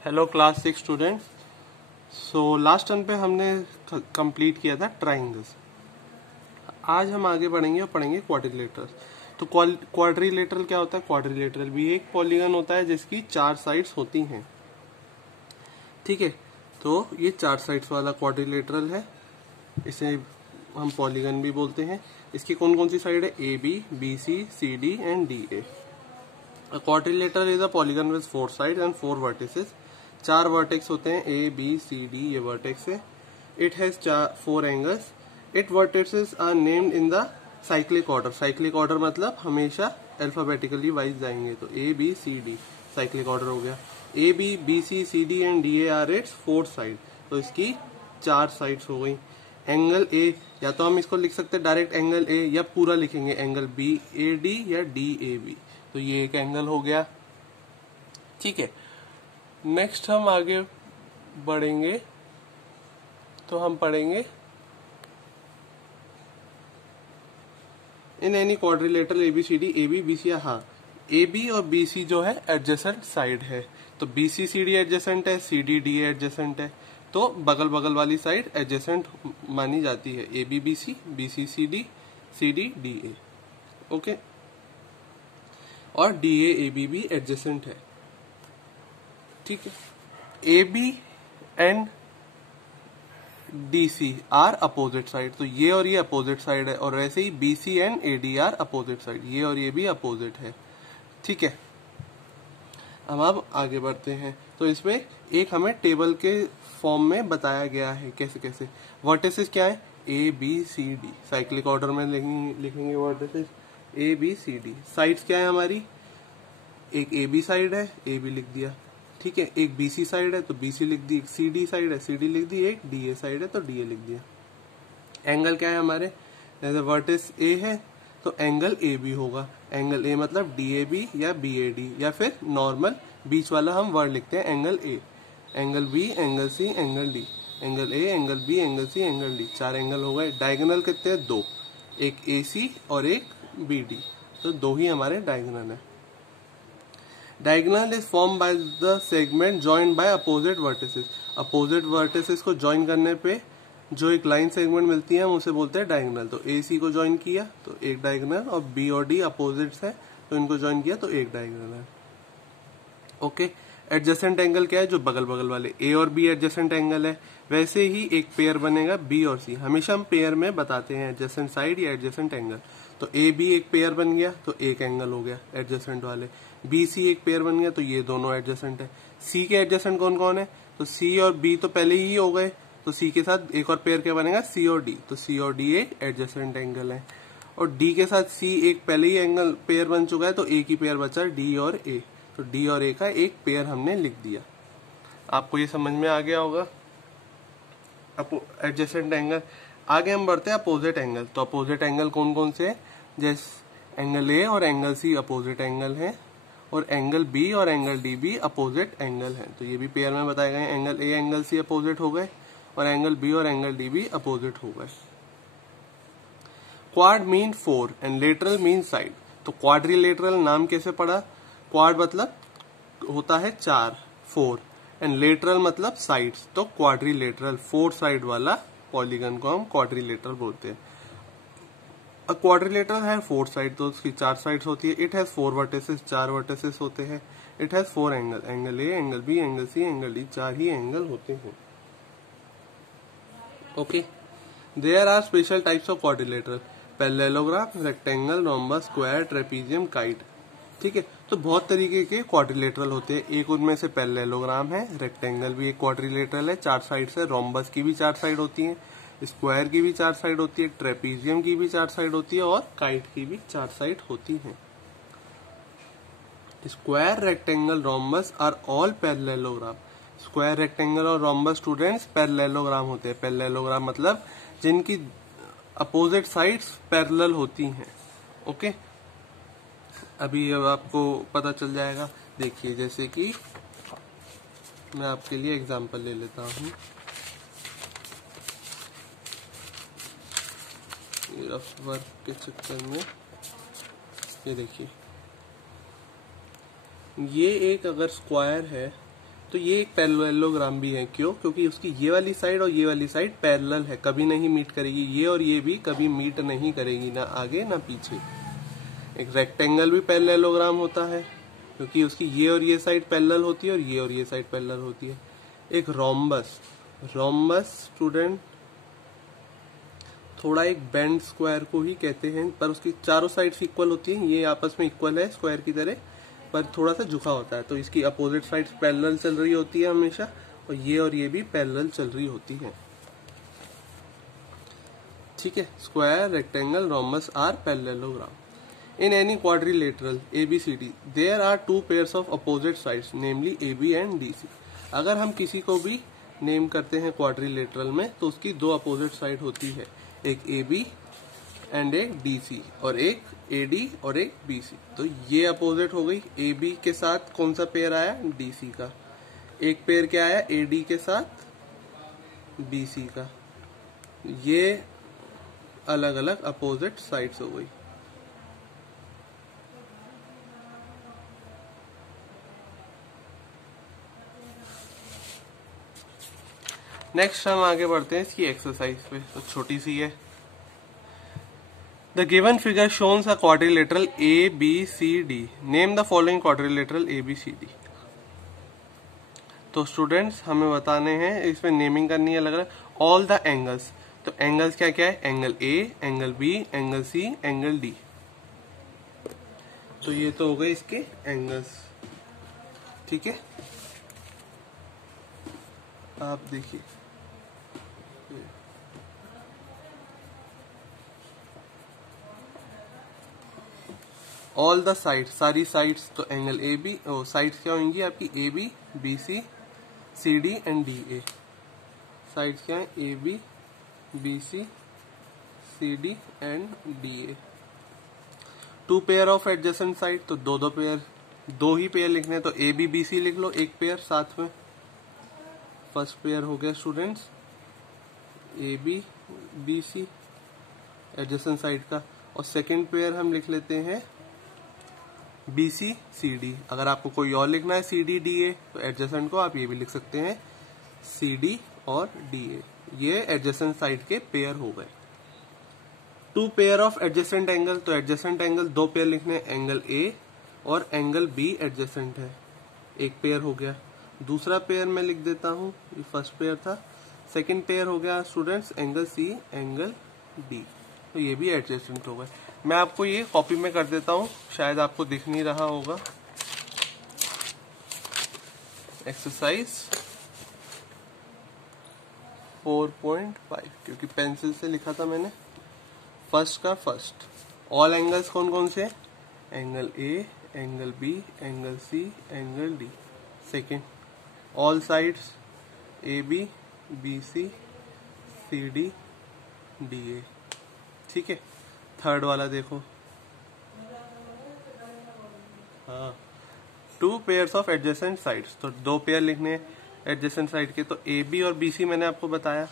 Hello class 6 students. So last term पे हमने complete किया था ट्राइंगल्स। आज हम आगे बढ़ेंगे और पढ़ेंगे क्वाड्रिलेटरल्स। तो क्वाड्रिलेटरल क्या होता है? क्वाड्रिलेटरल भी एक पॉलीगन होता है जिसकी 4 साइड्स होती हैं। ठीक है, तो ये 4 साइड्स वाला क्वाड्रिलेटरल है, इसे हम पॉलीगन भी बोलते हैं। इसकी कौन कौन सी साइड है? A B C C D and D A. A quadrilateral is a polygon with 4 sides and 4 vertices. 4 vertex होते हैं, ए बी सी डी, ये वर्टेक्स है। It has 4 angles. It vertexes are named in the cyclic order. Cyclic order मतलब हमेशा alphabetically wise जाएंगे, तो A B C D cyclic order हो गया। A B C C D and D A are its 4 side, तो इसकी 4 sides हो गई। एंगल ए, या तो हम इसको लिख सकते हैं डायरेक्ट एंगल ए, या पूरा लिखेंगे एंगल बी ए डी या डी ए बी, तो ये एक एंगल हो गया। ठीक है, नेक्स्ट हम आगे बढ़ेंगे तो हम पढ़ेंगे in any quadrilateral ABCD, A B C, हाँ ए बी और बी सी जो है एडजेसेंट साइड है, तो B C C D adjacent है, सी डी डी एडजेसेंट है, तो बगल बगल वाली साइड एडजेसेंट मानी जाती है। A B C C D D A, okay. और डी ए बी भी एडजेसेंट है। ठीक है, A B and D C are opposite side, तो ये और ये अपोजिट साइड है, और वैसे ही B C and A D are opposite side, ये और ये भी अपोजिट है। ठीक है, अब आगे बढ़ते हैं। तो इसमें एक हमें टेबल के फॉर्म में बताया गया है कैसे कैसे। वर्टिसेस क्या है? A B C D, cyclic order में लिखेंगे vertices A B C D. Sides क्या है हमारी? एक ए बी साइड है, ए बी लिख दिया। ठीक है, एक बी सी साइड है तो बी सी लिख दी, एक सी डी साइड है, सी डी लिख दी, एक डी ए साइड है तो डी ए लिख दिया। एंगल क्या है हमारे? जैसे वर्टिस ए है तो एंगल ए बी होगा। एंगल ए मतलब डी ए बी या बी ए डी, या फिर नॉर्मल बीच वाला हम वर्ड लिखते हैं angle A. Angle B, angle C, angle D, angle A, angle B, angle C, angle D, 4 angle हो गए। डायगोनल कितने हैं? 2, एक ए सी और एक बी डी, तो 2 ही हमारे डायगोनल है। Diagonal is form by the segment joined by opposite vertices. Opposite vertices को ज्वाइन करने पे जो एक लाइन सेगमेंट मिलती है हम उसे बोलते हैं डायगोनल। तो ए सी को ज्वाइन किया तो एक डायगोनल, और बी और डी अपोजिट्स है तो इनको ज्वाइन किया तो एक डायगोनल है। ओके, एडजेसेंट एंगल क्या है? जो बगल बगल वाले ए और बी एडजेसेंट एंगल है, वैसे ही एक पेयर बनेगा बी और सी। हमेशा हम पेयर में बताते हैं एडजेसेंट साइड या एडजेसेंट एंगल। तो ए बी एक पेयर बन गया तो एक एंगल हो गया एडजेसेंट वाले। बी सी एक पेयर बन गया तो ये दोनों एडजेसेंट है। सी के एडजेसेंट कौन कौन है? तो सी और बी तो पहले ही हो गए, तो सी के साथ एक और पेयर क्या बनेगा? सी और डी, तो सी और डी एक एडजेसेंट एंगल है। और डी के साथ सी एक पहले ही एंगल पेयर बन चुका है, तो एक ही पेयर बचा डी और ए, तो डी और ए का एक पेयर हमने लिख दिया। आपको ये समझ में आ गया होगा एडजेसेंट एंगल। आगे हम बढ़ते हैं अपोजिट एंगल। तो अपोजिट एंगल कौन कौन से है? जैसे एंगल ए और एंगल सी अपोजिट एंगल है, और एंगल बी और एंगल डी भी अपोजिट एंगल है, तो ये भी पेयर में बताए गए। Angle A angle C opposite हो गए, और एंगल बी और एंगल डी भी अपोजिट हो गए। Quad mean 4 and lateral mean side. तो क्वाड्रिलेटरल नाम कैसे पड़ा? क्वाड मतलब होता है 4, 4, एंड लेटरल मतलब साइड्स, तो क्वाड्रिलेटरल 4 साइड वाला पॉलीगन को हम क्वाड्रिलेटरल बोलते हैं। अ क्वाड्रिलेटरल है 4 साइड, तो उसकी 4 साइड्स होती है। इट हैज 4 वर्टिसेस, 4 वर्टिसेस होते हैं। It has 4 angle, angle A, angle B, angle C, angle D, 4 ही एंगल होते हैं। Okay, there are special types of quadrilateral: parallelogram, rectangle, rhombus, square, trapezium, kite. ठीक है, तो बहुत तरीके के क्वाड्रिलेटरल होते हैं। एक उनमें से पैरेललोग्राम है, रेक्टेंगल भी एक क्वाड्रिलेटरल है, 4 साइड है, रोम्बस की भी 4 साइड होती है, स्क्वायर की भी 4 साइड होती है, ट्रेपीजियम की भी 4 साइड होती है, और काइट की भी 4 साइड होती है। Square, rectangle, rhombus are all parallelogram. Square, rectangle और रोम्बस स्टूडेंट्स पैरेललोग्राम होते हैं। पैरेललोग्राम मतलब जिनकी अपोजिट साइड्स पैरेलल होती हैं। ओके, अभी अब आपको पता चल जाएगा। देखिए, जैसे कि मैं आपके लिए एग्जांपल ले लेता हूँ। रफ वर्क के चक्कर में ये देखिए, ये एक अगर स्क्वायर है तो ये एक पैरेललोग्राम भी है। क्यों? क्योंकि उसकी ये वाली साइड और ये वाली साइड पैरेलल है, कभी नहीं मीट करेगी। ये और ये भी कभी मीट नहीं करेगी, ना आगे ना पीछे। एक रेक्टेंगल भी पैरेललोग्राम होता है क्योंकि उसकी ये और ये साइड पैरेलल होती है और ये और ये साइड पैरेलल होती है। एक रोम्बस, रोम्बस स्टूडेंट थोड़ा एक बेंड स्क्वायर को ही कहते हैं, पर उसकी चारों साइड्स इक्वल होती हैं। ये आपस में इक्वल है स्क्वायर की तरह, पर थोड़ा सा झुका होता है। तो इसकी अपोजिट साइड्स पैरेलल चल रही होती है हमेशा, और ये भी पैरेलल चल रही होती है। ठीक है, square, rectangle, rhombus are parallelogram. In any quadrilateral ABCD there are two pairs of opposite sides namely AB and DC। अगर हम किसी को भी नेम करते हैं क्वाड्रिलेटरल में तो उसकी दो अपोजिट साइड होती है, एक AB एंड एक DC, और एक AD और एक BC। तो ये अपोजिट हो गई। AB के साथ कौन सा पेयर आया? DC का। एक पेयर क्या आया? AD के साथ BC का। ये अलग अलग अपोजिट साइड्स हो गई। नेक्स्ट हम आगे बढ़ते हैं इसकी एक्सरसाइज पे, तो छोटी सी है। द गिवन फिगर शोन्स a quadrilateral ABCD। Name the following quadrilateral ABCD। तो स्टूडेंट्स हमें बताने हैं, इसमें नेमिंग करनी है अलग अलग। ऑल द एंगल्स, तो एंगल्स क्या क्या है? Angle A, angle B, angle C, angle D। तो ये तो हो गए इसके एंगल्स। ठीक है, आप देखिए ऑल द साइड्स, सारी साइड्स। तो एंगल AB, साइड्स क्या होंगी आपकी? AB, BC, CD and DA। Sides क्या है? AB, BC, CD and DA। Two pair of adjacent side, तो दो पेयर, दो ही पेयर लिखने हैं, तो AB BC लिख लो एक पेयर साथ में। फर्स्ट पेयर हो गया students AB BC adjacent side का, और सेकंड पेयर हम लिख लेते हैं BC CD। अगर आपको कोई और लिखना है CD DA तो एडजेसेंट को आप ये भी लिख सकते हैं CD और DA। ये एडजेसेंट साइड के पेयर हो गए। Two pair of adjacent angle, तो एडजेसेंट एंगल दो पेयर लिखने हैं, एंगल A और एंगल B एडजेसेंट है, एक पेयर हो गया। दूसरा पेयर मैं लिख देता हूं, ये फर्स्ट पेयर था। सेकंड पेयर हो गया students angle C, angle D। तो ये भी एडजेसेंट हो गए। मैं आपको ये कॉपी में कर देता हूं, शायद आपको दिख नहीं रहा होगा। एक्सरसाइज 4.5, क्योंकि पेंसिल से लिखा था मैंने। फर्स्ट का फर्स्ट, ऑल एंगल्स कौन कौन से? Angle A, angle B, angle C, angle D। Second, all sides AB BC CD DA। ठीक है, थर्ड वाला देखो, हाँ, to pairs of adjacent sides, तो दो पेयर लिखने हैं एडजेसेंट साइड के, तो AB और BC मैंने आपको बताया।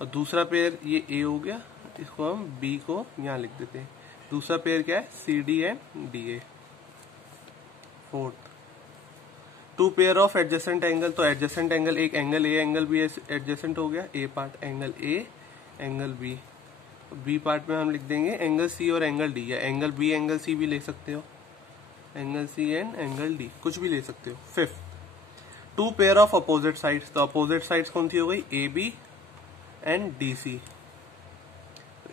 और दूसरा पेयर ये A हो गया, इसको हम B को यहाँ लिख देते हैं। दूसरा पेयर क्या है? CD and DA। Fourth, two pair of adjacent angle, तो एडजेसेंट एंगल एक angle A angle B adjacent हो गया। A part angle A angle B, B part में हम लिख देंगे एंगल C और एंगल D, या एंगल B एंगल C भी ले सकते हो, angle C and angle D कुछ भी ले सकते हो। Fifth, two pair of opposite sides, तो अपोजिट साइड्स कौन सी हो गई? AB and DC।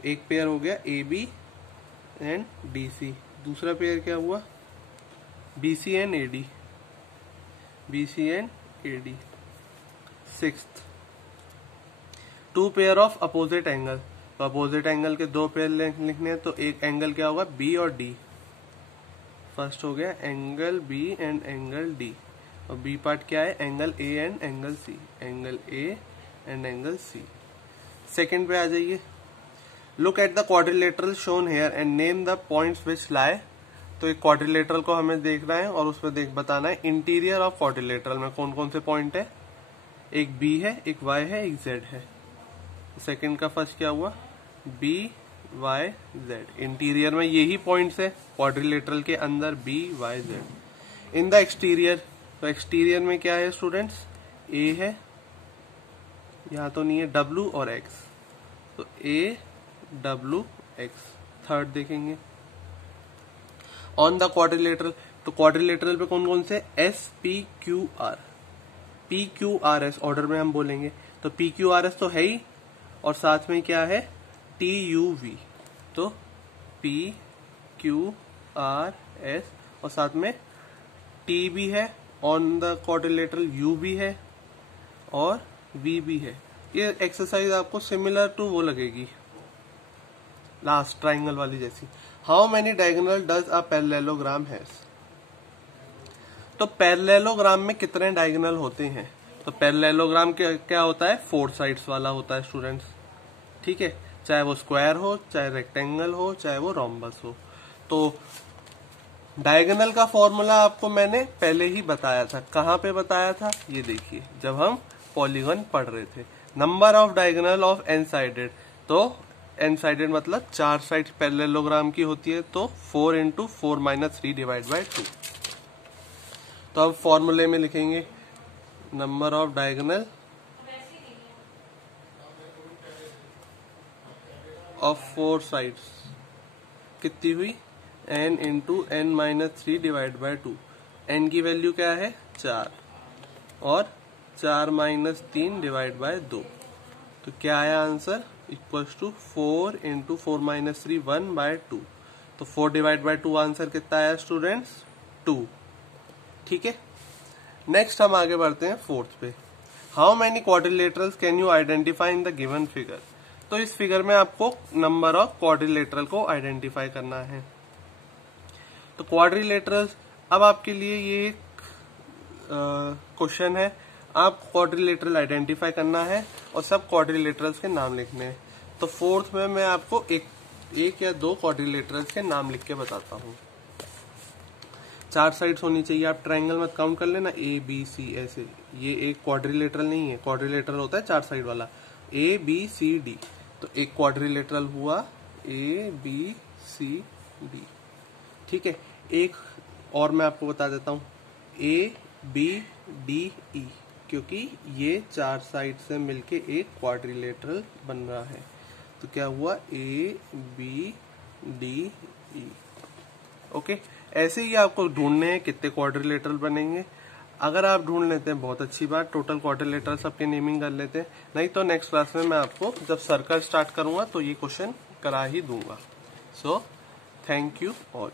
एक पेयर हो गया AB एंड DC। दूसरा पेयर क्या हुआ? BC and AD, BC and AD। Sixth, two pair of opposite angle, तो अपोजिट एंगल के दो पेयर लिखने हैं, तो एक एंगल क्या होगा? B और D। फर्स्ट हो गया angle B and angle D, और B पार्ट क्या है? Angle A and angle C, angle A and angle C। Second पे आ जाइए। Look at the quadrilateral shown here and name the points which lie. तो एक क्वाड्रिलेटरल को हमें देखना है और उसमें बताना है इंटीरियर ऑफ क्वाड्रिलेटरल में कौन कौन से पॉइंट है। एक B है, एक Y है, एक Z है। सेकंड का फर्स्ट क्या हुआ? B Y Z। इंटीरियर में यही पॉइंट्स है क्वाड्रिलेटरल के अंदर, B Y Z। In the exterior, तो एक्सटीरियर में क्या है स्टूडेंट्स, ए है, यहाँ तो नहीं है, डब्ल्यू और एक्स, तो ए डब्ल्यू एक्स। थर्ड देखेंगे ऑन द क्वाड्रिलेटरल, तो क्वाड्रिलेटरल पे कौन कौन से, S P Q R, P Q R S order में हम बोलेंगे, तो पी क्यू आर एस तो है ही, और साथ में क्या है, टी यू वी, तो पी क्यू आर एस और साथ में टी भी है, ऑन द क्वाड्रिलेटरल यू भी है और वी भी है। ये एक्सरसाइज आपको सिमिलर टू वो लगेगी लास्ट ट्राइंगल वाली जैसी। How many diagonal does a parallelogram has, तो पैरेललोग्राम में कितने डायगोनल होते हैं, तो पैरेललोग्राम क्या होता है, 4 साइड्स वाला होता है स्टूडेंट्स, ठीक है, चाहे वो स्क्वायर हो, चाहे रेक्टेंगल हो, चाहे वो रोम्बस हो। तो डायगोनल का फॉर्मूला आपको मैंने पहले ही बताया था, कहाँ पे बताया था, ये देखिए जब हम पॉलीगन पढ़ रहे थे, number of diagonal of N sided, तो एन साइडेड मतलब 4 साइड पैरेललोग्राम की होती है, तो 4 इंटू 4 माइनस 3 डिवाइड बाई 2। तो अब फॉर्मूले में लिखेंगे number of diagonal of 4 sides कितनी हुई, n into N minus 3 divide by 2। n की वैल्यू क्या है 4 और 4 माइनस 3 डिवाइड बाय 2, तो क्या आया answer, equals to 4 into 4 minus 3 1 by 2, तो 4 डिवाइड बाय 2 आंसर कितना आया स्टूडेंट्स 2। ठीक है, नेक्स्ट हम आगे बढ़ते हैं फोर्थ पे। How many quadrilaterals can you identify in the given figure, तो इस फिगर में आपको नंबर ऑफ क्वाड्रिलेटरल को आइडेंटिफाई करना है। तो क्वाड्रिलेटरल्स, अब आपके लिए ये एक क्वेश्चन है, आप क्वाड्रिलेटरल आइडेंटिफाई करना है और सब क्वाड्रिलेटरल्स के नाम लिखने हैं। तो फोर्थ में मैं आपको एक या दो क्वाड्रिलेटरल्स के नाम लिख के बताता हूँ। 4 साइड्स होनी चाहिए, आप ट्रायंगल मत काउंट कर लेना, ए बी सी ऐसे, ये एक क्वाड्रिलेटरल नहीं है, क्वाड्रिलेटरल होता है 4 साइड वाला, ए बी सी डी, तो एक क्वाड्रिलेटरल हुआ ए बी सी डी। ठीक है, एक और मैं आपको बता देता हूँ, ए बी डी ई, क्योंकि ये 4 साइड से मिलके एक क्वाड्रिलेटरल बन रहा है, तो क्या हुआ A B D E. Okay, ऐसे ही आपको ढूंढने हैं कितने क्वाड्रिलेटरल बनेंगे। अगर आप ढूंढ लेते हैं बहुत अच्छी बात, टोटल क्वाड्रिलेटरल सबके नेमिंग कर लेते हैं, नहीं तो नेक्स्ट क्लास में मैं आपको जब सर्कल स्टार्ट करूंगा तो ये क्वेश्चन करा ही दूंगा। So thank you all.